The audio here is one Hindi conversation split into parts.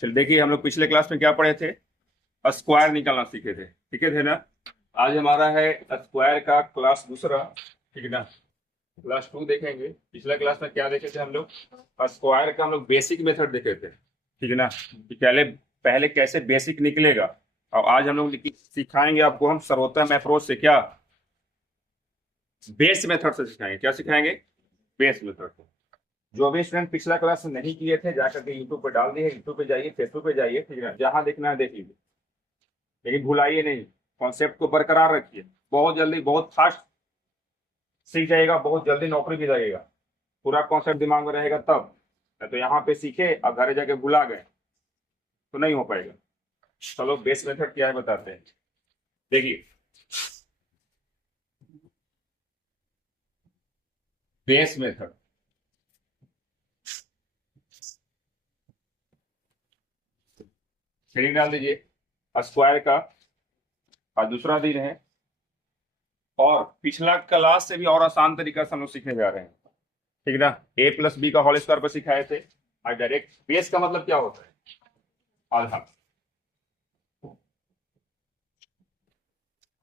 चल देखिए, हम लोग पिछले क्लास में क्या पढ़े थे? स्क्वायर निकालना सीखे थे, ठीक है ना। आज हमारा है स्क्वायर का क्लास दूसरा, ठीक है ना। क्लास 2 देखेंगे। पिछला क्लास में क्या देखे थे हम लोग? स्क्वायर का हम लोग बेसिक मेथड देखे थे, ठीक है ना, कि पहले पहले कैसे बेसिक निकलेगा। और आज हम लोग सिखाएंगे आपको हम सर्वोत्तम अप्रोच से, क्या बेस मेथड से सिखाएंगे। क्या सिखाएंगे? बेस मेथड से। जो भी स्टूडेंट पिछला क्लास नहीं किए थे जाकर के यूट्यूब पे डाल दिए, यूट्यूब पे जाइए, फेसबुक पे जाइए, ठीक है, जहां देखना है देख लीजिए, लेकिन भुलाइए नहीं। कॉन्सेप्ट को बरकरार रखिए। बहुत जल्दी, बहुत फास्ट सीख जाएगा, बहुत जल्दी नौकरी भी लगेगा। पूरा कॉन्सेप्ट दिमाग में रहेगा तब। तो यहाँ पे सीखे और घर जाके भुला गए तो नहीं हो पाएगा। चलो बेस मेथड क्या है बताते हैं। देखिए, बेस मेथड हेडिंग डाल दीजिए, स्क्वायर का आज दूसरा दिन है और पिछला क्लास से भी और आसान तरीका से हम लोग सीखने जा रहे हैं, ठीक है ना। ए प्लस बी का होल स्क्वायर पर सिखाए थे। और डायरेक्ट बेस का मतलब क्या होता है? आधार।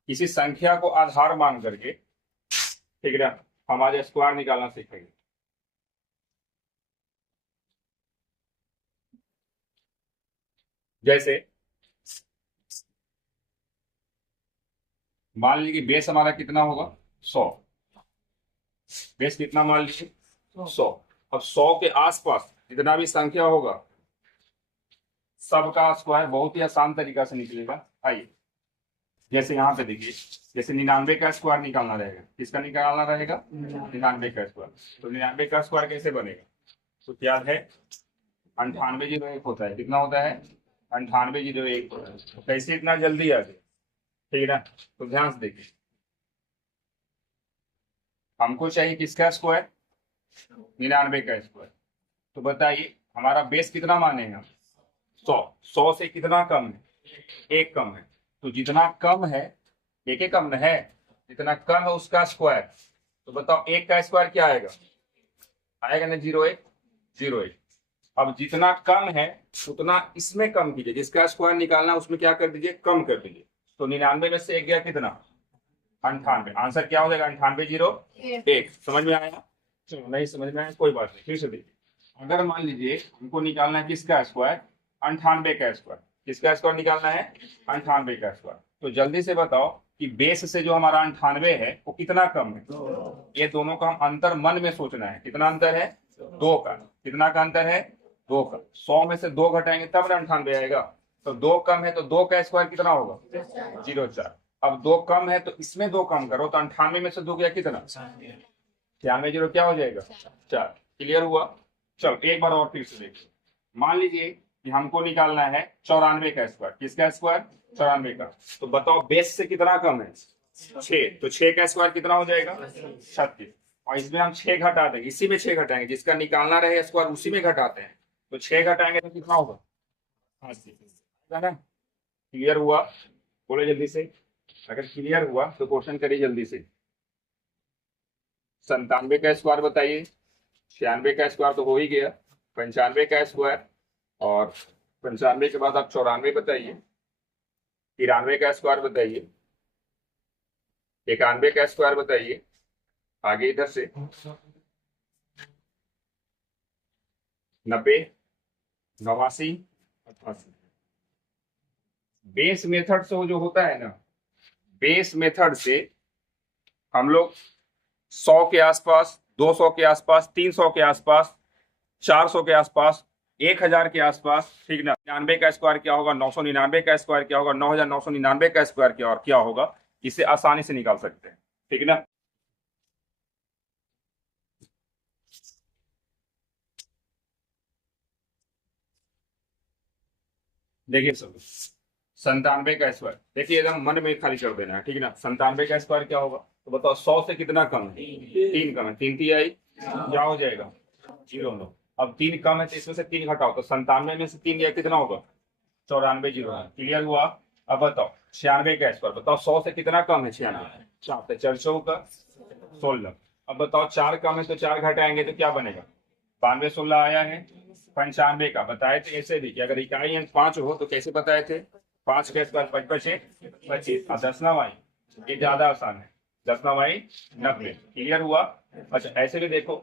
किसी संख्या को आधार मान करके, ठीक है ना, हम आज स्क्वायर निकालना सीखेंगे। जैसे मान लीजिए कि बेस हमारा कितना होगा? 100। बेस कितना मान लीजिए? 100। अब 100 के आसपास जितना भी संख्या होगा सबका स्क्वायर बहुत ही आसान तरीका से निकलेगा। आइए, जैसे यहाँ पे देखिए, जैसे 99 का स्क्वायर निकालना रहेगा। किसका निकालना रहेगा? 99 का स्क्वायर। तो 99 का स्क्वायर कैसे बनेगा? तो क्या है? 9801 होता है। कितना होता है? 9801 होता है। तो कैसे इतना जल्दी आ गया, ठीक है ना। तो ध्यान से देखिए, हमको चाहिए किसका स्क्वायर? 99 का स्क्वायर। तो बताइए हमारा बेस कितना माने हैं हम? 100। 100 से कितना कम है? एक कम है। तो जितना कम है, एक कम है, जितना कम है उसका स्क्वायर। तो बताओ एक का स्क्वायर क्या आएगा? आएगा ना 01। 01। अब जितना कम है उतना इसमें कम कीजिए। जिसका स्क्वायर निकालना उसमें क्या कर दीजिए? कम कर दीजिए। तो 99 में से एक गया कितना? 98। आंसर क्या हो जाएगा? 9801। समझ में आया? चलो, नहीं समझ में आया कोई बात नहीं, फिर से देखिए। अगर मान लीजिए हमको निकालना है किसका स्क्वायर? 98 का स्क्वायर। किसका स्क्वायर निकालना है? 98 का स्क्वायर। तो जल्दी से बताओ कि बेस से जो हमारा 98 है वो कितना कम है? ये दोनों का हम अंतर मन में सोचना है। कितना अंतर है? 2 का। कितना का अंतर है? 2 का। 100 में से 2 घटाएंगे तब ना 98 आएगा। तो 2 कम है तो 2 का स्क्वायर कितना होगा? 04। अब 2 कम है तो इसमें 2 कम करो तो 98 में से 2 गया कितना? 96 क्या हो जाएगा? 4। क्लियर हुआ? चलो एक बार और फिर से देखिए। मान लीजिए कि हमको निकालना है 94 का स्क्वायर। किसका स्क्वायर? 94 का। तो बताओ बेस से कितना कम है? 6। तो 6 का स्क्वायर कितना हो जाएगा? 36। और इसमें हम 6 घटा देंगे, इसी में 6 घटाएंगे। जिसका निकालना रहे स्क्वायर उसी में घटाते हैं। तो 6 घटाएंगे तो कितना होगा? 80। है ना? क्लियर हुआ? बोले जल्दी से। अगर क्लियर हुआ तो क्वेश्चन करिए जल्दी से। 97 का स्क्वायर बताइए। 96 का स्क्वायर तो हो ही गया। 95 का स्क्वायर, और 95 के बाद आप 94 बताइए। 93 का स्क्वायर बताइए। 91 का स्क्वायर बताइए। आगे इधर से 90, 89, 88। बेस मेथड से वो जो होता है ना, बेस मेथड से हम लोग 100 के आसपास, 200 के आसपास, 300 के आसपास, 400 के आसपास, 1000 के आसपास, ठीक ना। 99 का स्क्वायर क्या होगा? 999 का स्क्वायर क्या होगा? 9999 का स्क्वायर क्या होगा? इसे आसानी से निकाल सकते हैं, ठीक है ना। देखिए सब, 97 का स्क्वायर देखिए, एकदम मन में खाली कर देना है, ठीक है ना। 97 का स्क्वायर क्या होगा? तो बताओ 100 से कितना कम है? 3 कम है। 3 3 आई, क्या हो जाएगा? 0 9। अब 3 कम है तो इसमें से 3 घटाओ तो 97 में से 3 गया कितना होगा? 94 0। क्लियर हुआ? अब बताओ 96 का स्क्वायर। बताओ 100 से कितना कम है? 96। 4 4 का 16। अब बताओ 4 कम है तो 4 घटाएंगे तो क्या बनेगा? 92 16 आया है 95 का। बताए थे ऐसे भी कि अगर इकाई अंक 5 हो तो कैसे बताए थे, 5 का स्क्वायर 5 5 25 और 10 9 ये ज्यादा आसान है, 10 9 90। क्लियर हुआ। अच्छा ऐसे भी देखो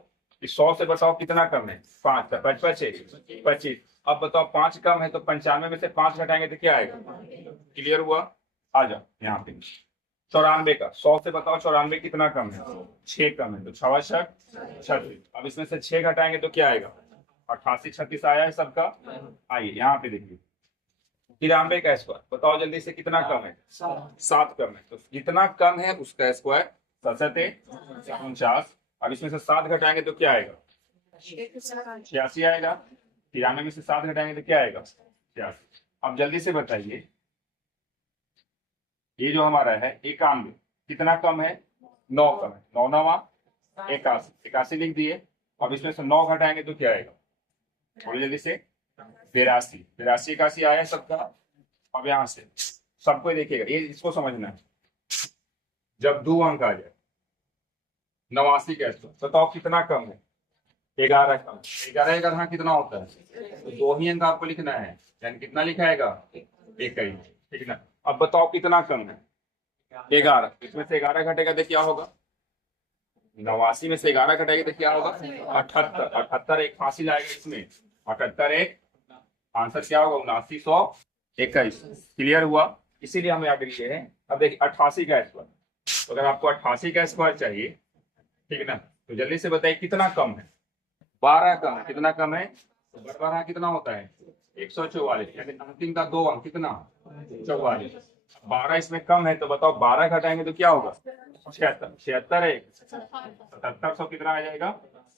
कि 100 से बताओ कितना कम है, 5 का 5 5 25। अब बताओ 5 कम है तो 95 में से 5 घटाएंगे तो क्या आएगा। क्लियर हुआ। आ जाओ यहाँ पे 94 का, 100 से बताओ 94 कितना कम है, 6 कम है तो 6 36। अब इसमें से 6 घटाएंगे तो क्या आएगा, 88 36 आया है सबका। आइए यहाँ पे देखिए 93 का स्क्वायर बताओ जल्दी से कितना कम है, 7 कम है। तो जितना कम है उसका स्क्वायर 49। अब इसमें से 7 घटाएंगे तो क्या आएगा, 86 आएगा। 93 में से 7 घटाएंगे तो क्या आएगा, 86। अब जल्दी से बताइए ये जो हमारा है 91 कितना कम है, 9 कम है। 9 9 81, 81 लिख दिए। अब इसमें से 9 घटाएंगे तो क्या आएगा, थोड़ी जल्दी से 82, 82 81 आया सबका। अब यहाँ से सबको देखिएगा, ये इसको समझना है, जब 2 अंक आ जाए 89 का स्क्वायर बताओ कितना कम है, 11 कम। 11 11 कितना होता है, तो 2 ही अंक आपको लिखना है, यानी कितना लिखाएगा 21, ठीक ना। अब बताओ कितना कम है, 11। इसमें से 11 घटेगा तो क्या होगा, 89 में से 11 घटेगा तो क्या होगा 78। 78 एक फांसी लाएगा इसमें, 78 एक आंसर क्या होगा 7921। क्लियर हुआ। इसीलिए हम याद रखिए हैं। अब देखिए 88 का स्क्वायर, तो अगर आपको 88 का स्क्वायर चाहिए, ठीक है ना, तो जल्दी से बताइए कितना कम है, 12 कम है। कितना कम है, तो 12 कितना होता है 144, यानी अंतिम का 2 अंक कितना 44। 12 इसमें कम है तो बताओ 12 घटाएंगे तो क्या होगा 76। 76 है 7700 कितना आ जाएगा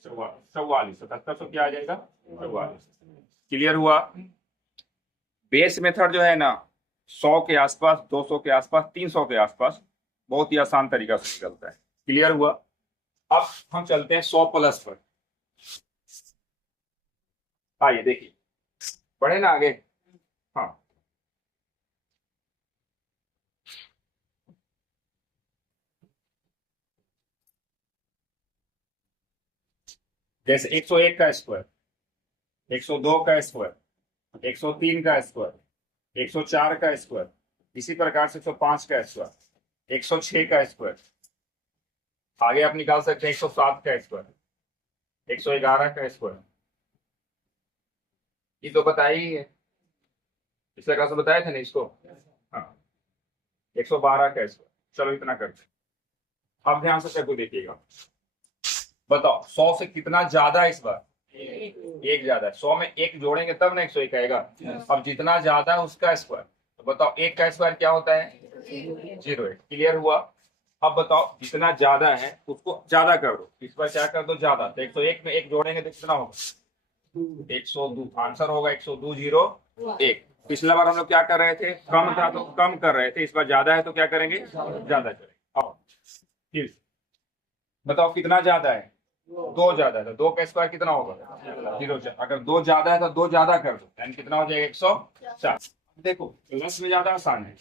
44। 7700 क्या आ जाएगा 44। क्लियर हुआ। बेस मेथड जो है ना 100 के आसपास, 200 के आसपास, 300 के आसपास बहुत ही आसान तरीका से निकलता है। क्लियर हुआ। अब हम चलते हैं 100 प्लस पर। आइए देखिए, बढ़े ना आगे। हाँ जैसे 101 का स्क्वायर, 102 का स्क्वायर, 103 का स्क्वायर, 104 का स्क्वायर, इसी प्रकार से 105 का स्क्वायर, 106 का स्क्वायर, आगे आप निकाल सकते हैं 107 का स्क्वायर, 111 का स्क्वायर। ये तो बताया ही है, पिछले क्लास में बताए थे ना इसको। हाँ 112 का स्क्वायर। चलो इतना करते हैं। अब ध्यान से चेक देखिएगा, बताओ 100 से कितना ज्यादा है इस बार, एक ज्यादा है। 100 में एक जोड़ेंगे तब ना 101 आएगा। अब जितना ज्यादा है उसका स्क्वायर, तो बताओ एक का स्क्वायर क्या होता है 0। क्लियर हुआ। अब बताओ जितना ज्यादा है उसको ज्यादा कर दो, इस पर क्या कर दो ज्यादा, तो 101 में एक जोड़ेंगे तो कितना होगा 102। आंसर होगा 102 0 1। पिछला बार हम लोग क्या कर रहे थे, कम था तो कम कर रहे थे, इस बार ज्यादा है तो क्या करेंगे ज्यादा करेंगे। आओ फिर बताओ कितना ज्यादा है, 2 ज्यादा है, तो 2 का स्क्वायर कितना होगा 0। अगर 2 ज्यादा है तो 2 ज्यादा कर दो, यानी कितना हो जाएगा 104। देखो प्लस में ज्यादा आसान है,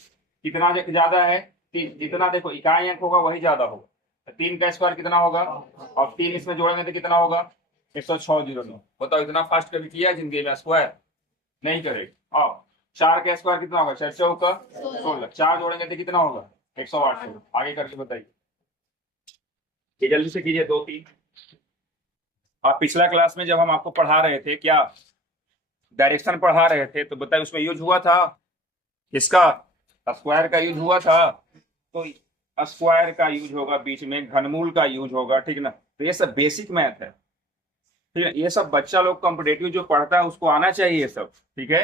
कितना ज्यादा है 3, जितना देखो इकाई अंक होगा वही ज्यादा होगा। 3 का स्क्वायर कितना होगा, और 3 इसमें जोड़ेंगे तो कितना होगा 10609। बताओ इतना फास्ट कभी किया है जिंदगी में स्क्वायर, नहीं करेगा। आओ 4 का स्क्वायर कितना होगा 4 चौका 16, 4 जोड़ेंगे तो कितना होगा 108। आगे करके बताइए, ये जल्दी से कीजिए 2 3। और पिछला क्लास में जब हम आपको पढ़ा रहे थे, क्या डायरेक्शन पढ़ा रहे थे, तो बताइए उसमें यूज हुआ था इसका, स्क्वायर का यूज हुआ था। तो स्क्वायर का यूज होगा, बीच में घनमूल का यूज होगा, ठीक ना। तो ये सब बेसिक मैथ है, ठीक है। ये सब बच्चा लोग कॉम्पिटेटिव जो पढ़ता है उसको आना चाहिए ये सब, ठीक है।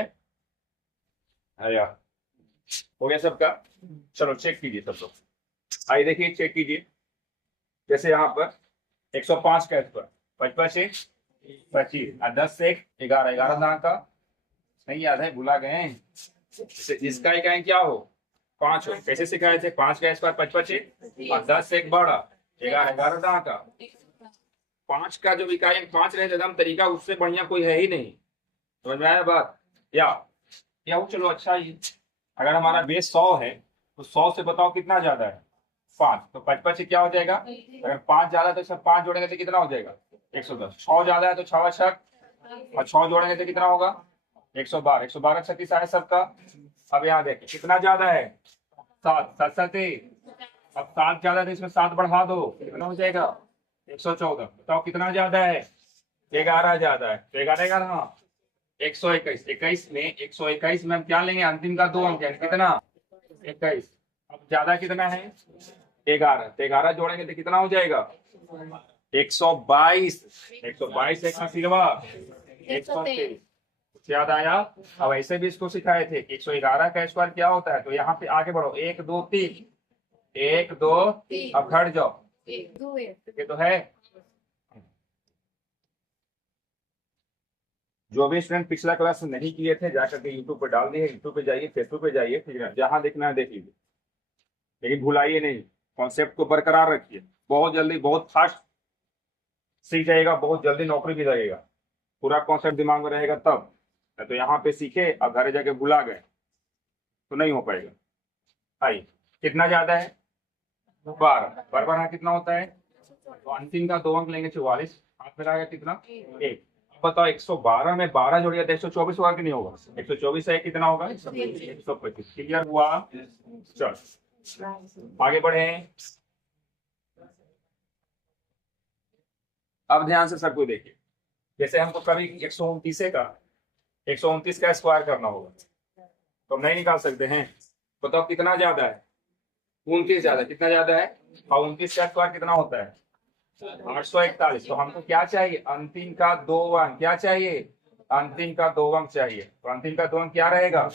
अरे हो गया सबका। चलो चेक कीजिए सब लोग, आइए देखिए चेक कीजिए। जैसे यहाँ पर 105 का स्क्वायर 55 से 25 और 10 से 11, 11 दांत का नहीं याद है, भुला गए हैं। जिसका इकाई क्या हो 5 हो, कैसे सिखाए थे, 5 का स्क्वायर 55 और 10 से 1 बड़ा 11, 11 दांत का। 5 का जो इकाई 5 रहे एकदम तरीका उससे बढ़िया कोई है ही नहीं। समझ में आया बात, या वो चलो अच्छा ही। अगर हमारा बेस 100 है तो 100 से बताओ कितना ज्यादा है 5, तो 55 से क्या हो जाएगा, अगर 5 ज्यादा तो इसमें 5 जोड़ेंगे तो कितना हो जाएगा 110। 100 ज्यादा है तो 6 छक, और 6 जोड़ेंगे तो कितना होगा? 112। 112 36 आया सबका। अब यहाँ देखिए कितना ज्यादा है? 7। 7 7 अब 7 ज्यादा है तो इसमें 7 बढ़ा दो, कितना हो जाएगा? 114। बताओ कितना ज्यादा है? 11 ज्यादा है, तो 11 हाँ 121। 21 में 121 में हम क्या लेंगे? अंतिम का 2 अंक, यानी कितना? 21। अब ज्यादा कितना है? 11। तो 11 जोड़ेंगे तो कितना हो जाएगा? 122। 122 एक सिलवा 123। याद आया? अब ऐसे भी इसको सिखाए थे कि 111 का स्क्वायर क्या होता है। तो यहाँ पे आगे बढ़ो, 1 2 3, 1 2, अब हट जाओ, ये तो है। जो भी स्टूडेंट पिछला क्लास नहीं किए थे जाकर के यूट्यूब पे डाल दिए, यूट्यूब पे जाइए, फेसबुक पे जाइए, ठीक है, जहां देखना है देख लीजिए, लेकिन भुलाइए नहीं, कॉन्सेप्ट को बरकरार रखिए। बहुत जल्दी, बहुत फास्ट सीख जाएगा, बहुत जल्दी नौकरी भी लगेगा। पूरा कॉन्सेप्ट दिमाग में रहेगा तब। तो यहाँ पे सीखे और घर जाके भुला गए तो नहीं हो पाएगा। आइए, कितना ज्यादा है? 12। बराबर है कितना होता है? तो अंतिम का 2 अंक लेंगे 44, हाथ में रहेगा कितना? 1। अब बताओ 112 में 12 जोड़िए तो 124 होगा कि नहीं होगा? 124 है कितना होगा? 125। क्लियर हुआ? चल आगे बढ़े। अब ध्यान से सबको देखिए, जैसे हमको कभी 129 का स्क्वायर करना होगा तो हम नहीं निकाल सकते हैं। बताओ कितना ज्यादा है? 29 ज्यादा। कितना ज्यादा है? और 29 का स्क्वायर कितना होता है? 841। तो हमको क्या चाहिए? अंतिम का 2 अंक। क्या चाहिए? अंतिम का 2 अंक चाहिए। तो अंतिम का 2 अंक क्या रहेगा?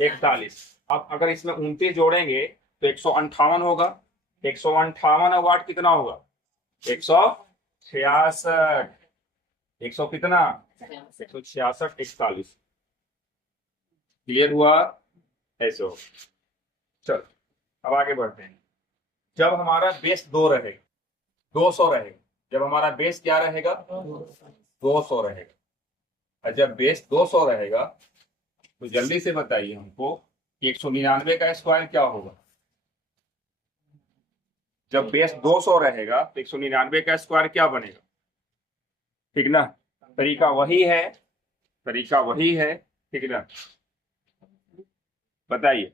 41। अब अगर इसमें 29 जोड़ेंगे तो 158 होगा। 158 और 8 कितना होगा? 166। 100 कितना? 166 41। क्लियर हुआ? ऐसे हो। चल अब आगे बढ़ते हैं। जब हमारा बेस 2 रहेगा, 200 रहेगा, जब हमारा बेस क्या रहेगा? 200 रहेगा। और जब बेस 200 रहेगा तो जल्दी से बताइए हमको कि 199 का स्क्वायर क्या होगा? जब बेस 200 रहेगा तो 199 का स्क्वायर क्या बनेगा? ठीक ना? तरीका वही है, तरीका वही है, ठीक ना? बताइए।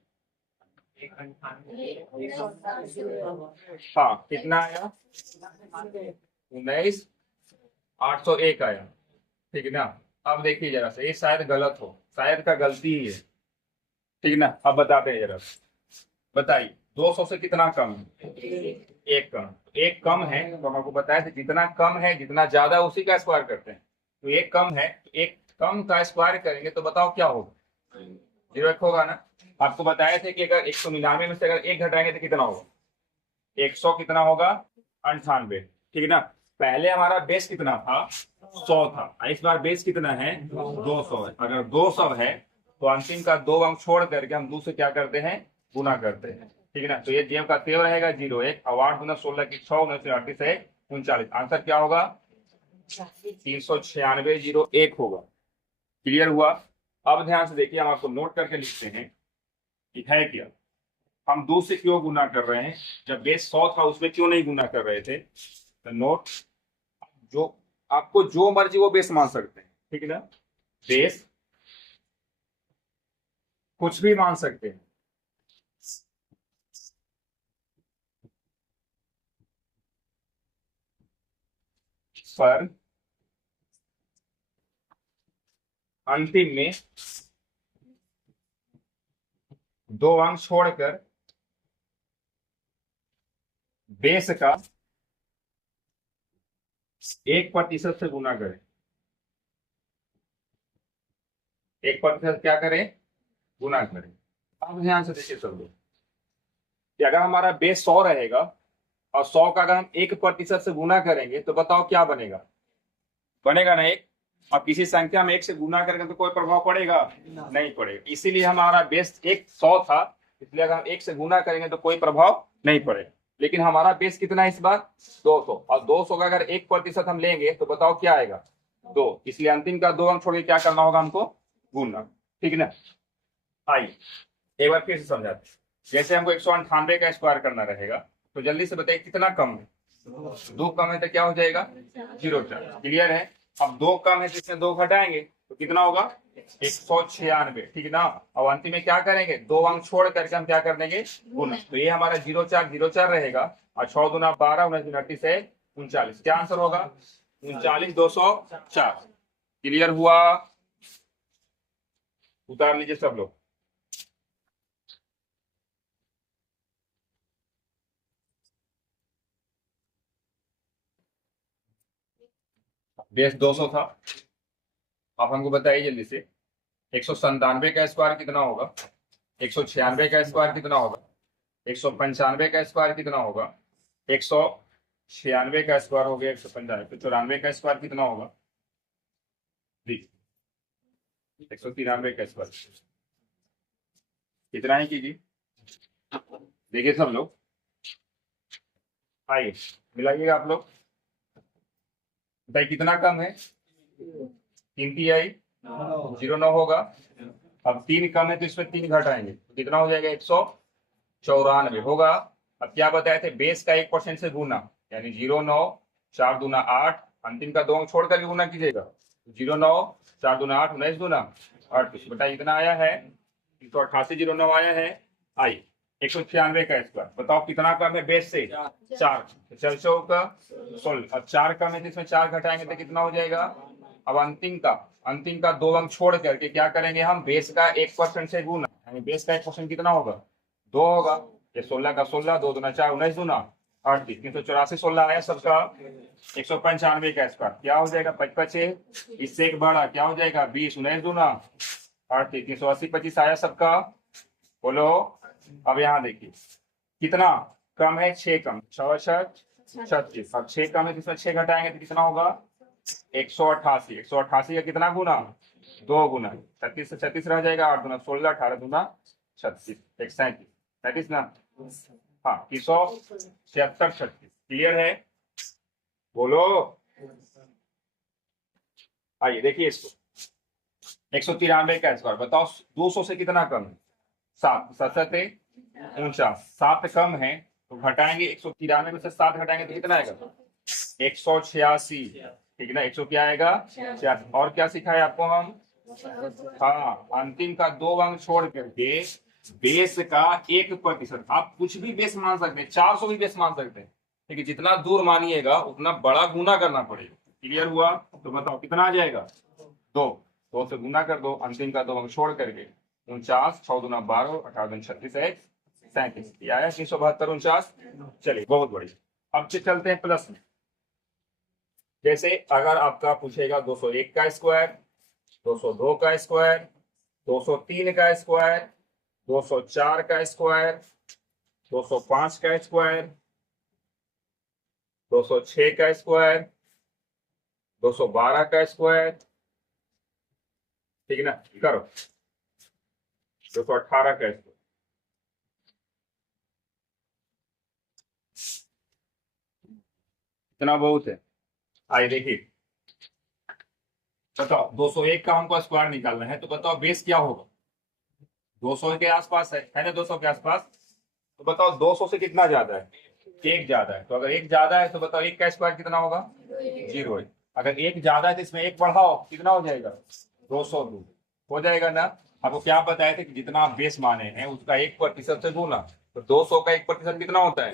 हाँ कितना आया? 19,801 आया, ठीक है ना? अब देखिए जरा से, ये शायद गलत हो, शायद का गलती ही है, ठीक ना? अब बताते हैं जरा, बताइए 200 से कितना कम है? 1 कम। एक कम है तो हम आपको बताया था जितना कम है जितना ज्यादा उसी का स्क्वायर करते हैं। तो एक कम है तो एक कम का स्क्वायर करेंगे तो बताओ क्या होगा? 0 1 होगा ना? आपको बताया था कि अगर 199 में से अगर 1 घटाएंगे तो कितना होगा? 100 कितना होगा? 98, ठीक है ना? पहले हमारा बेस कितना था? 100 था। इस बार बेस कितना है? 200 है। अगर 200 है तो अंतिम का 2 अंक छोड़ करके हम 2 से क्या करते हैं? गुना करते हैं, ठीक है ना? तो ये जेब का तेव रहेगा 0 1, और 8 गुना 16 की 6, 38 है 39। आंसर क्या होगा? 396 0 1 होगा। क्लियर हुआ? अब ध्यान से देखिए, हम आपको नोट करके लिखते हैं कि है क्या, हम 2 से क्यों गुना कर रहे हैं, जब बेस 100 था उसमें क्यों नहीं गुना कर रहे थे। तो नोट, जो आपको जो मर्जी वो बेस मान सकते हैं, ठीक है ना? बेस कुछ भी मान सकते हैं, पर अंतिम में 2 अंक छोड़कर बेस का 1% से गुना करें। 1% क्या करें? गुना करें। अब ध्यान से देखिए सब लोग, कि अगर हमारा बेस 100 रहेगा और 100 का अगर हम 1% से गुना करेंगे तो बताओ क्या बनेगा? बनेगा ना 1। अब किसी संख्या में 1 से गुना करेंगे तो कोई प्रभाव पड़ेगा? नहीं पड़ेगा। इसीलिए हमारा बेस 100 था, इसलिए अगर हम 1 से गुना करेंगे तो कोई प्रभाव नहीं पड़ेगा। लेकिन हमारा बेस कितना है इस बार? 200, और 200 का अगर 1% हम लेंगे तो बताओ क्या आएगा? 2। इसलिए अंतिम का 2 अंक छोड़ के क्या करना होगा हमको? गुना, ठीक है ना? आइए एक बार फिर से समझाते हैं। जैसे हमको 198 का स्क्वायर करना रहेगा तो जल्दी से बताइए कितना कम है? दो कम है तो क्या हो जाएगा 0,4। क्लियर है। अब दो कम है जिसमें दो घटाएंगे तो कितना होगा 196। ठीक है ना। अब अंतिम में क्या करेंगे, दो अंक छोड़ करके हम क्या कर देंगे गुना। तो ये हमारा 0,4 रहेगा और 6 दूना 12 19 दूना 38 है 39। क्या आंसर होगा 39,204। क्लियर हुआ। उतार लीजिए सब लोग। बेस 200 था। अब हमको बताइए जल्दी से 197 का स्क्वायर कितना होगा, 196 का स्क्वायर कितना होगा, 195 का स्क्वायर कितना होगा, 196 का स्क्वायर हो गया 195, तो 94 का स्क्वायर कितना होगा, 193 का स्क्वायर कितना है कीजिए। देखिए सब लोग आइए मिलाइएगा आप लोग। बताइए कितना कम है, 3 0,9 होगा। अब 3 कम है तो इसमें 3 घटाएंगे तो कितना हो जाएगा 194 होगा। अब क्या बताए थे, बेस का 1% से गुना, यानी 0,9 4 दूना 8, अंतिम का 2 अंक छोड़ करके गुना कीजिएगा। 0,9 4 दूना 8 19 दूना 38। बताइए कितना आया है 188 0,9 आया है। आई 196 का स्क्वायर बताओ कितना कम है बेस से 4, चल चौका 16। अब 4 कम है तो इसमें 4 घटाएंगे तो कितना हो जाएगा। अब अंतिम का 2 अंक छोड़ करके क्या करेंगे हम, बेस का 1% से गुना, यानी बेस का 1% कितना होगा 2 होगा। ये 16 का 16 2 दूना 4 19 दूना 38, 384 16 आया सबका। 195 का स्क्वायर क्या हो जाएगा 55, इससे एक बड़ा क्या हो जाएगा 20 19 दूना 38, 380 25 आया सबका। बोलो। अब यहाँ देखिए कितना कम है 6 कम, 6 36। अब 6 कम है जिसमें 6 घटाएंगे तो कितना होगा 188। 188 का कितना गुना 2 गुना, 36 से 36 रह जाएगा, 8 दूना 16 18 दूना 36 137 37 ना। हाँ 376 36। क्लियर है। बोलो। आइए देखिए इसको 193 का स्क्वायर बताओ 200 से कितना कम है 7, 7 49, 7 कम है तो घटाएंगे 193 में से 7 घटाएंगे तो कितना आएगा 186। ठीक है ना, 100 क्या आएगा 86। और क्या सिखाए आपको हम, हाँ अंतिम का 2 अंक छोड़ करके बेस का 1%, आप कुछ भी बेस मान सकते हैं, 400 भी बेस मान सकते हैं, ठीक है। जितना दूर मानिएगा उतना बड़ा गुना करना पड़ेगा। क्लियर हुआ। तो बताओ कितना आ जाएगा 2 से गुना कर दो, अंतिम का 2 अंक छोड़ करके 49 6 दूना 12 18 दूना 36 है 37। आया 372 49। चलिए बहुत बढ़िया। अब चलते हैं प्लस में। जैसे अगर आपका पूछेगा 201 का स्क्वायर, 202 का स्क्वायर, 203 का स्क्वायर, 204 का स्क्वायर, 205 का स्क्वायर, 206 का स्क्वायर, 212 का स्क्वायर, ठीक है ना, करो 218 का स्क्वायर। इतना बहुत है। आइए देखिए बताओ 201 का हमको स्क्वायर निकालना है तो बताओ बेस क्या होगा, 200 के आसपास है ना, 200 के आसपास। तो बताओ 200 से कितना ज्यादा है, एक ज्यादा है। तो अगर एक ज्यादा है तो बताओ एक का स्क्वायर कितना होगा 0 है। अगर एक ज्यादा है तो इसमें एक बढ़ाओ कितना हो जाएगा 202 हो जाएगा ना। आपको क्या बताया था कि जितना आप बेस माने हैं उसका 1% से गुना, तो 200 का 1% कितना होता है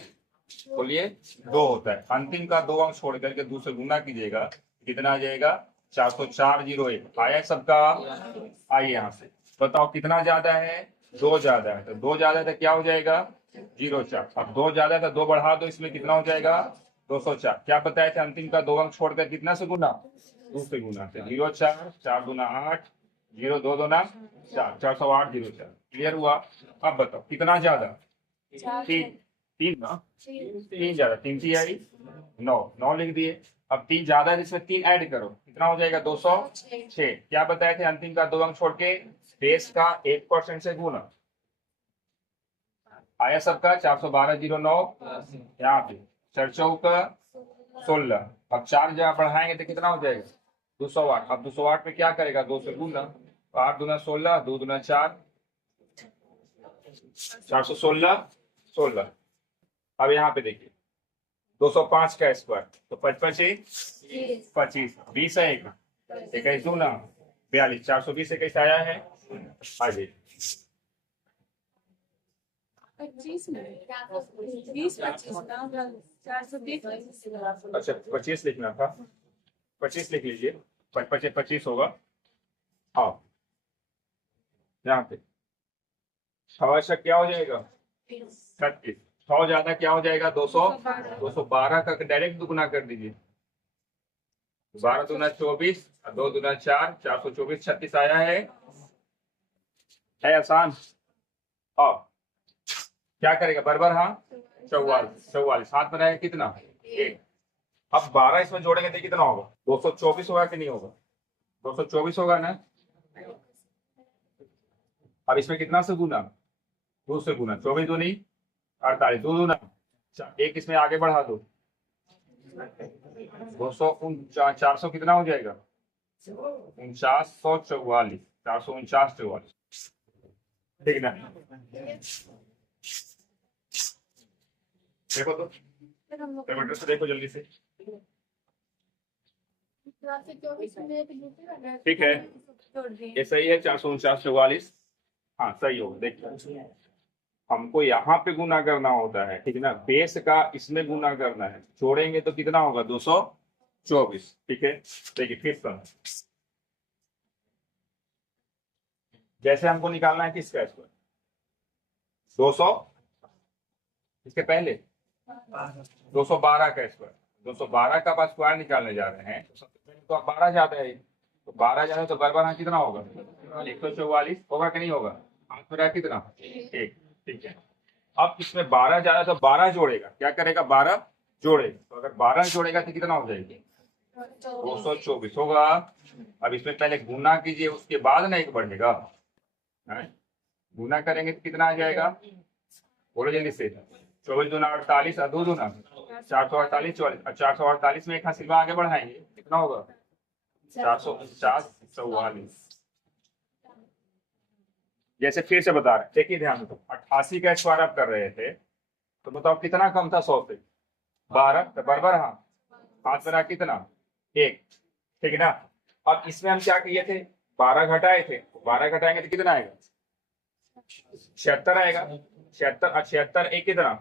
बोलिए 2 होता है। अंतिम का 2 अंक छोड़ करके 2 से गुना कीजिएगा कितना आ जाएगा 40401 आया सबका। आइए यहाँ से बताओ कितना ज्यादा है 2 ज्यादा है, तो 2 ज्यादा है तो क्या हो जाएगा 04। अब 2 ज्यादा है तो 2 बढ़ा दो, इसमें कितना हो जाएगा 204। क्या बताया था अंतिम का 2 अंक छोड़कर कितना से गुना 2 से गुना, तो 04 4 दूना 8 0 2 दूना 4 408 04। क्लियर हुआ। अब बताओ कितना ज्यादा 3 3 ना, 3 ज्यादा, 3 की आई 9 लिख दिए। अब 3 ज्यादा है जिसमें 3 ऐड करो कितना हो जाएगा 206। क्या बताए थे अंतिम का 2 अंक छोड़ के बेस का 1% से गुना, आया सबका 412 09 यहाँ पे 4 चौका 16। अब 4 जब बढ़ाएंगे तो कितना हो जाएगा 208। अब 208 में क्या करेगा 2 से गुना, 8 दूना 16 2 दूना 4 416 16। अब यहाँ पे देखिए 205 का स्क्वायर, तो 25 25 20 है एक 21 दूना 42 420 21 आया है। आगे 25 में 20 25 ना 420। अच्छा 25 लिखना था, 25 लिख लीजिए, 25 होगा। हाँ यहाँ पे 6 क्या हो जाएगा 36, 100 ज्यादा क्या हो जाएगा 200, 212 का डायरेक्ट दुगुना कर दीजिए, 12 दूना 24 और 2 दूना 4, 424 36 आया है आसान। और क्या करेगा बराबर, हाँ 44 हाथ बनाएगा कितना 1। अब 12 इसमें जोड़ेंगे तो कितना होगा 224 होगा कि नहीं होगा 224 होगा ना। अब इसमें कितना से गुना 2 से गुना, 24 दूनी 48, 2 दूना 1 इसमें आगे बढ़ा दो 400 कितना हो जाएगा 4944, 449 ठीक ना। देखो तो कैलकुलेटर से देखो जल्दी से, ठीक है ये सही है 449 हाँ सही होगा। देखिए हमको यहाँ पे गुना करना होता है, ठीक है ना, बेस का इसमें गुना करना है, जोड़ेंगे तो कितना होगा 224, ठीक है। देखिए फिर से जैसे हमको निकालना है किसका स्क्वायर 200, इसके पहले 212 का स्क्वायर, 212 का आप स्क्वायर निकालने जा रहे हैं तो सबसे पहले तो आप 12 जाते हैं, तो 12 जाते तो बराबर कितना होगा 144 होगा कि नहीं होगा, हाथ में रहा कितना 1, ठीक है। अब इसमें 12 जा रहा है तो 12 जोड़ेगा, क्या करेगा 12 जोड़ेगा, तो अगर 12 जोड़ेगा तो कितना हो जाएगी 224 होगा। अब इसमें पहले गुना कीजिए उसके बाद ना एक बढ़ेगा, गुना करेंगे तो कितना आ जाएगा बोलो जल्दी से, 24 दूना 48 और 2 दूना 448 448 में एक हासिल आगे बढ़ाएंगे कितना होगा 449 44। जैसे फिर से बता रहे हैं, देखिए ध्यान दो 88 का स्क्वायर आप कर रहे थे तो बताओ कितना कम था 100 से 12, तो बराबर हाँ हाथ में कितना 1, ठीक है ना। अब इसमें हम क्या किए थे 12 घटाए थे, 12 घटाएंगे तो कितना आएगा 76 आएगा, 76 76 एक कितना,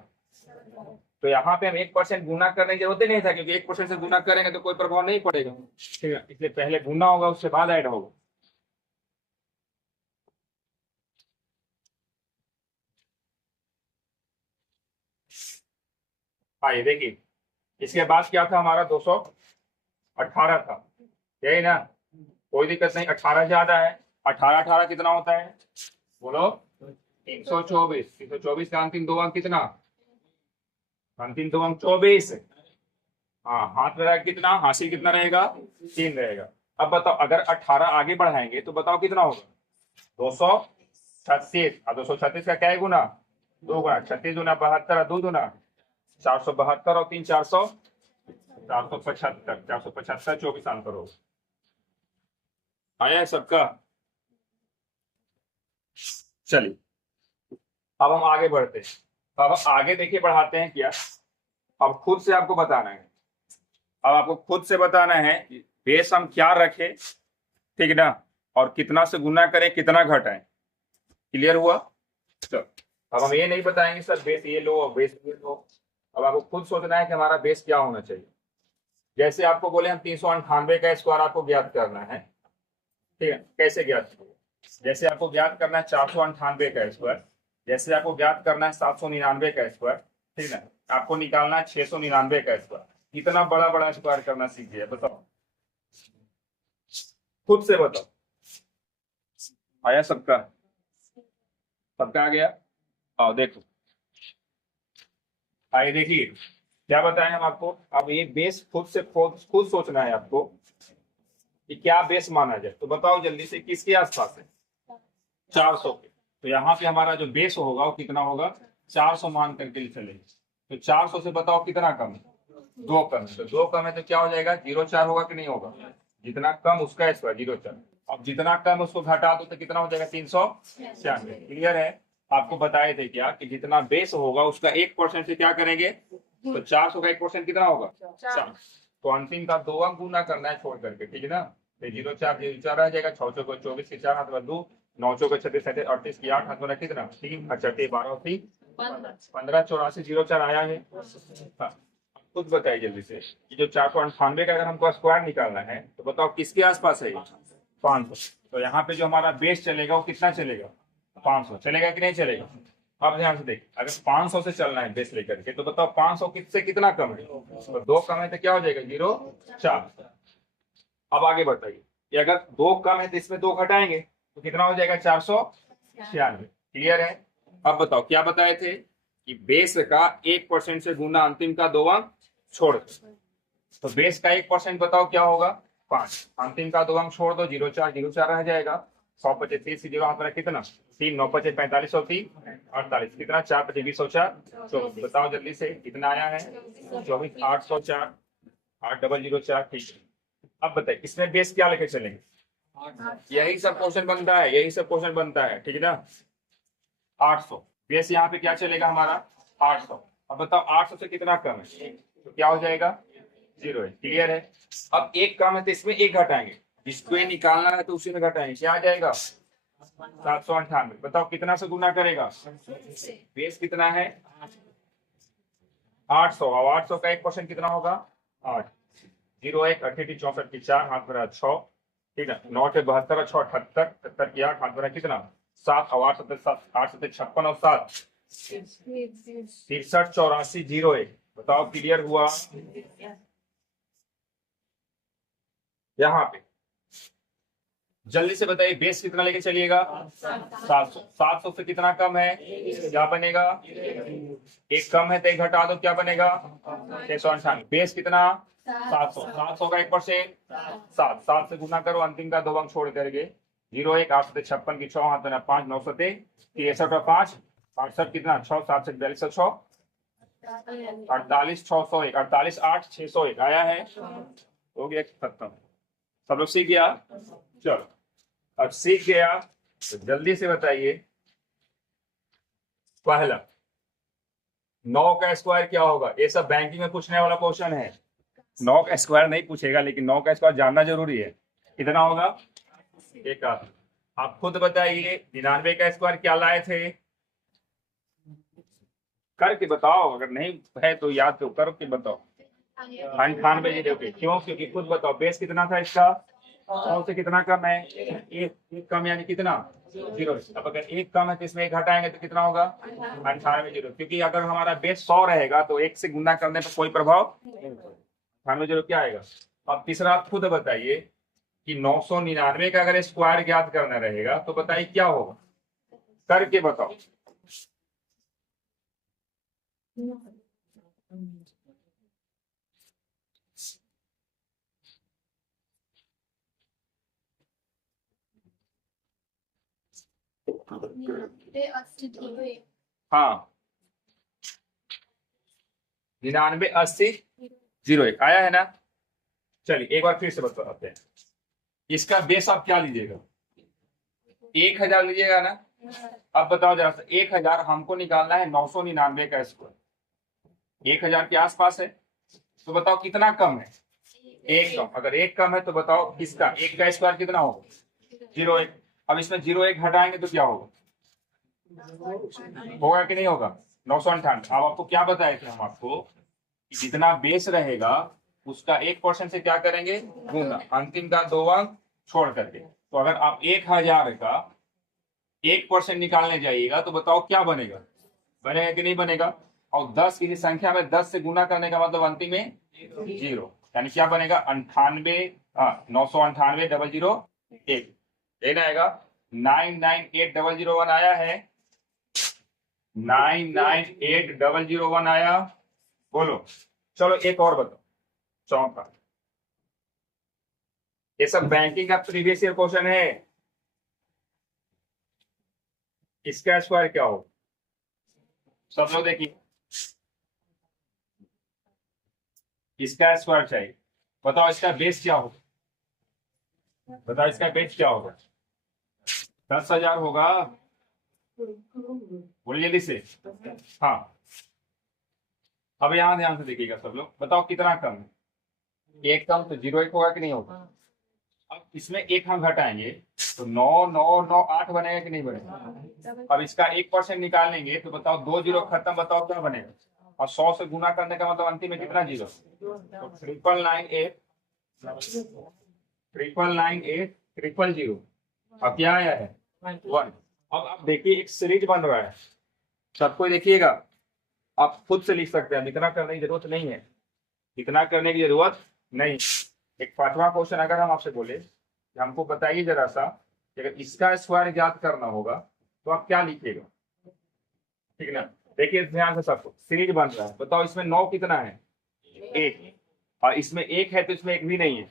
तो यहाँ पे हम 1% गुना करने की जरूरत ही नहीं था क्योंकि 1% से गुना करेंगे तो कोई प्रभाव नहीं पड़ेगा, ठीक है, इसलिए पहले गुना होगा उसके बाद ऐड होगा। आइए देखिए इसके बाद क्या था हमारा 218 था, यही ना, कोई दिक्कत नहीं, 18 ज्यादा है, 18 18 कितना होता है बोलो 324, 324 का अंतिम 2 अंक कितना, अंतिम 2 अंक 24, हाँ हाथ में रहेगा कितना, हासिल कितना रहेगा 3 रहेगा। अब बताओ अगर 18 आगे बढ़ाएंगे तो बताओ कितना होगा 236, और 236 का क्या है गुना 2 गुना, 36 गुना 72 2 गुना 472 और 3 400 475, 475 24 आंसर होगा। आया है सबका, चलिए अब हम आगे बढ़ते हैं। अब आगे देखिए बढ़ाते हैं क्या, अब खुद से आपको बताना है, अब आपको खुद से बताना है बेस हम क्या रखें, ठीक है ना, और कितना से गुना करें कितना घटाएं, क्लियर हुआ। तो अब हम ये नहीं बताएंगे सर बेस ये लो और बेस ये लो, अब आपको खुद सोचना है कि हमारा बेस क्या होना चाहिए। जैसे आपको बोले हम 398 का स्क्वायर आपको ज्ञात करना है, ठीक है, कैसे ज्ञात करें, जैसे आपको ज्ञात करना है 498 का स्क्वायर, जैसे आपको ज्ञात करना है 799 का स्क्वायर, ठीक है, आपको निकालना है 699 का स्क्वायर, कितना बड़ा बड़ा स्क्वायर करना सीख गया बताओ, खुद से बताओ, आया सबका, सबका आ गया। आओ देखो, आइए देखिए क्या बताएं हम आपको, अब ये बेस खुद से खुद सोचना है आपको कि क्या बेस माना जाए, तो बताओ जल्दी से किसके आसपास है 400 के, तो यहाँ पे हमारा जो बेस होगा वो कितना होगा 400 मान करके चले, तो 400 से बताओ कितना कम है 2 कम है, तो 2 कम है तो क्या हो जाएगा 0,4 होगा कि नहीं होगा, जितना कम उसका स्क्वायर 0,4, अब जितना कम उसको घटा दो तो कितना हो जाएगा 396, क्लियर है। आपको बताए थे क्या कि जितना बेस होगा उसका 1% से क्या करेंगे तो 400 का 1% कितना होगा? चार। 4। तो अंतिम का 2 अंक गुना करना है छोड़ करके, ठीक है ना। तो 0 4 0 4 रह जाएगा, 6 चौको 24 के 4 हाथ में 2, 9 चौको 36 37 38 की 8 हाथ में कितना 3 achate 12 3 15 84 0 4 आया है। हाँ, खुद बताइए जल्दी से, ये जो 498 का अगर हमको स्क्वायर निकालना है तो बताओ किसके आसपास है? 500। तो यहाँ पे जो हमारा बेस चलेगा वो कितना चलेगा? 500 चलेगा कि नहीं चलेगा? अब ध्यान से देख, अगर 500 से चलना है बेस लेकर के तो बताओ 500 किससे कितना कम है? तो 2 कम है तो क्या हो जाएगा? 0 4। अब आगे बताइए, ये अगर 2 कम है तो इसमें 2 घटाएंगे तो कितना हो जाएगा? 496। क्लियर है? अब बताओ क्या बताए थे कि बेस का 1% से गुना अंतिम का 2 अंक छोड़ दो। तो बेस का 1% बताओ क्या होगा? 5। अंतिम का 2 अंक छोड़ दो, 0 4 0 4 रह जाएगा। 100 25 30 0 हाथ में कितना? 3 9 25 45 और 3 48 कितना? 4 25 20 और 4 24। बताओ जल्दी से कितना आया है? 24 804 8004। ठीक है, अब बताइए इसमें बेस क्या लेके चलेंगे? यही सब क्वेश्चन बनता है, यही सब क्वेश्चन बनता है, ठीक है ना। 800 बेस यहाँ पे क्या चलेगा हमारा? 800। अब बताओ 800 से कितना कम है? तो क्या हो जाएगा? 0 है। क्लियर है? अब 1 कम है तो इसमें 1 घटाएंगे, जिसको ये निकालना है तो उसी में घटाएंगे, क्या आ जाएगा? 798। बताओ कितना से गुना करेगा? बेस कितना है? 800। अब 800 का 1% कितना होगा? 8। 0 1 38 64 की 4 हाथ में 6, ठीक है। 9 के 72 6 78 70 की 8 हाथ में कितना? 7 और 8 7 7 8 7 56 और 7 63 84 0 1। बताओ क्लियर हुआ? यहाँ पे जल्दी से बताइए बेस कितना लेके चलिएगा? 700। 700 से कितना कम है? क्या बनेगा? 1 कम है तो 1 घटा दो, क्या बनेगा? 698। बेस कितना? 700। 700 का 1% 7। 7 से गुना करो, अंतिम का 2 अंक छोड़ करके 0 1 8 7 56 की 6 हाथ में 5 9 7 63 और 5 68 कितना? 6 7 से 42 और 6 48 601 48 8 601 आया है। हो गया खत्म। सब लोग सीख गया? चलो अब सीख गया तो जल्दी से बताइए, पहला 9 का स्क्वायर क्या होगा? ये सब बैंकिंग में पूछने वाला क्वेश्चन है। 9 का स्क्वायर नहीं पूछेगा लेकिन 9 का स्क्वायर जानना जरूरी है। कितना होगा? 1 आप खुद बताइए 99 का स्क्वायर क्या लाए थे? करके बताओ, अगर नहीं है तो याद तो करो कि बताओ। 98 क्यों? क्योंकि खुद बताओ बेस कितना था इसका? 100 से कितना कम है? एक कम यानी कितना? 0। अब अगर 1 कम है तो इसमें 1 घटाएंगे तो कितना होगा? 98 0। क्योंकि अगर हमारा बेस 100 रहेगा तो 1 से गुना करने पर कोई प्रभाव नहीं। 98 0 क्या आएगा? अब तीसरा आप खुद बताइए कि 999 का अगर स्क्वायर ज्ञात करना रहेगा तो बताइए क्या होगा? करके बताओ। हाँ 99 80 0 1 आया है ना। चलिए एक बार फिर से बताते हैं, इसका बेस आप क्या लीजिएगा? 1000 लीजिएगा ना। अब बताओ जरा सा, 1000 हमको निकालना है 999 का स्क्वायर, 1000 के आसपास है तो बताओ कितना कम है? 1 कम। अगर 1 कम है तो बताओ किसका? 1 का स्क्वायर कितना होगा? 0 1। अब इसमें 0 1 घटाएंगे तो क्या होगा? होगा कि नहीं होगा? 998। अब आपको क्या बताए थे हम आपको कि जितना बेस रहेगा उसका 1% से क्या करेंगे? गुना, अंतिम का 2 अंक छोड़ करके। तो अगर आप 1000 का 1% निकालने जाइएगा तो बताओ क्या बनेगा? बनेगा कि नहीं बनेगा? और 10 की संख्या में 10 से गुना करने का मतलब अंतिम में 0, यानी क्या बनेगा? 98 998 001 लेना आएगा। 998001 आया है। 998001 आया। बोलो। चलो एक और बताओ, चौथा। ये सब बैंकिंग का प्रीवियस ईयर क्वेश्चन है। इसका स्क्वायर क्या हो? सब लोग देखिए, इसका स्क्वायर चाहिए। बताओ इसका बेस क्या होगा? बताओ इसका बेस क्या होगा? 10,000 होगा। बोलिए जल्दी से। हाँ अब यहाँ ध्यान से देखिएगा सब लोग, बताओ कितना कम है। एक कम तो 0 1 होगा कि नहीं होगा। अब इसमें एक हम घटाएंगे तो 9 9 9 8 बनेगा कि नहीं बनेगा। अब इसका 1% निकालेंगे तो बताओ 2 जीरो खत्म, बताओ क्या बनेगा। और 100 से गुना करने का मतलब अंतिम में कितना जीरो। तो 99988 अब क्या आया है 1। अब आप देखिए एक सीरीज बन रहा है, सबको देखिएगा, आप खुद से लिख सकते हैं, इतना करने की जरूरत नहीं है, इतना करने की जरूरत नहीं। एक 5वां क्वेश्चन अगर हम आपसे बोले कि हमको बताइए जरा सा कि अगर इसका स्क्वायर ज्ञात करना होगा तो आप क्या लिखिएगा, ठीक है ना। देखिए ध्यान से, सबको सीरीज बन रहा है, बताओ इसमें 9 कितना है 1, और इसमें 1 है तो इसमें 1 भी नहीं है,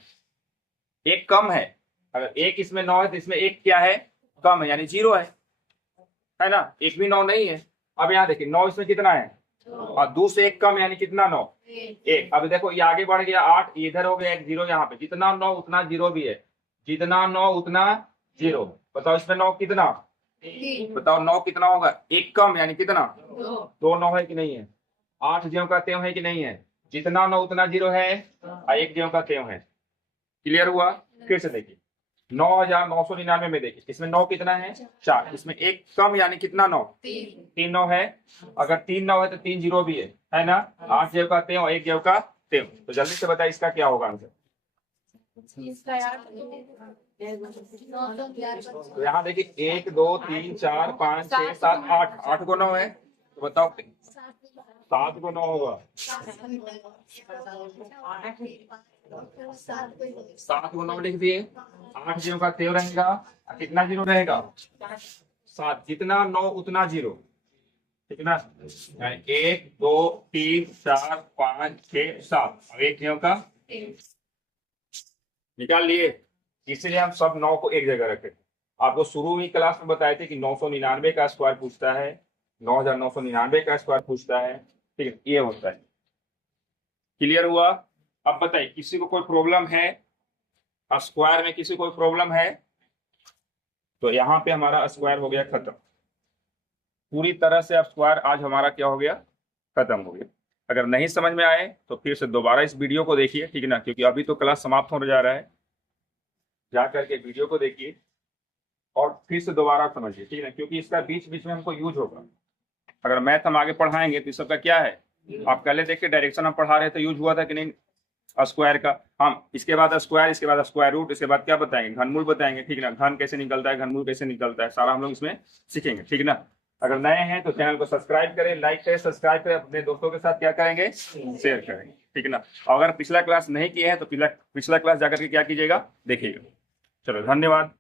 1 कम है। अगर 1 इसमें 9 है तो इसमें 1 क्या है कम है, यानी 0 है ना। 1 भी 9 नहीं है। अब यहाँ देखिए 9 इसमें कितना है और 2 से 1 कम यानी कितना 9 1। अब देखो ये आगे बढ़ गया 8, इधर हो गया 1 0 यहाँ पे, जितना 9 उतना 0 भी है, जितना 9 उतना 0। बताओ इसमें 9 कितना, बताओ 9 कितना होगा 1 कम यानी कितना 2 9 है कि नहीं है। 8 ज्यों का त्यों है कि नहीं है, जितना 9 उतना 0 है और 1 ज्यों का त्यों है। क्लियर हुआ। फिर से देखिए 9999 में देखिए इसमें 9 कितना है 4, इसमें 1 कम यानी कितना 9 3 9 है। अगर 3 9 है तो 3 0 भी है ना। 8 जेब का त्यों 1 जेब का त्यों। तो जल्दी से बताइए इसका क्या होगा आंसर। तो यहाँ देखिए 1 2 3 4 5 6 7 8, 8 को 9 है तो बताओ 7 को 9 होगा। 7 को 9 लिख दिए, 8 जीरो का त्यों रहेगा, कितना 0 रहेगा 7, जितना 9 उतना 0, ठीक ना। 1 2 3 4 5 6 7, अब 1 जीरो का निकाल लिए। इसलिए हम सब 9 को एक जगह रखे। आपको शुरू में क्लास में बताए थे कि 999 का स्क्वायर पूछता है, 9999 का स्क्वायर पूछता है, ठीक है, ये होता है। क्लियर हुआ। अब बताइए किसी को कोई प्रॉब्लम है स्क्वायर में, किसी को कोई प्रॉब्लम है तो यहाँ पे हमारा स्क्वायर हो गया खत्म, पूरी तरह से अब स्क्वायर आज हमारा क्या हो गया खत्म हो गया। अगर नहीं समझ में आए तो फिर से दोबारा इस वीडियो को देखिए, ठीक है ना, क्योंकि अभी तो क्लास समाप्त होने जा रहा है। जा करके वीडियो को देखिए और फिर से दोबारा समझिए, ठीक है ना, क्योंकि इसका बीच बीच में हमको यूज होगा। अगर मैथ हम आगे पढ़ाएंगे तो इस सबका क्या है, आप पहले देखिए डायरेक्शन हम पढ़ा रहे थे, यूज हुआ था कि नहीं स्क्वायर का। हम इसके बाद स्क्वायर, इसके बाद स्क्वायर रूट, इसके बाद क्या बताएंगे घनमूल बताएंगे, ठीक है ना। घन कैसे निकलता है, घनमूल कैसे निकलता है, सारा हम लोग इसमें सीखेंगे, ठीक है ना। अगर नए हैं तो चैनल को सब्सक्राइब करें, लाइक करें, सब्सक्राइब करें, अपने दोस्तों के साथ क्या करेंगे शेयर करेंगे, ठीक है ना। अगर पिछला क्लास नहीं किए हैं तो पिछला क्लास जाकर के क्या कीजिएगा देखिएगा। चलो धन्यवाद।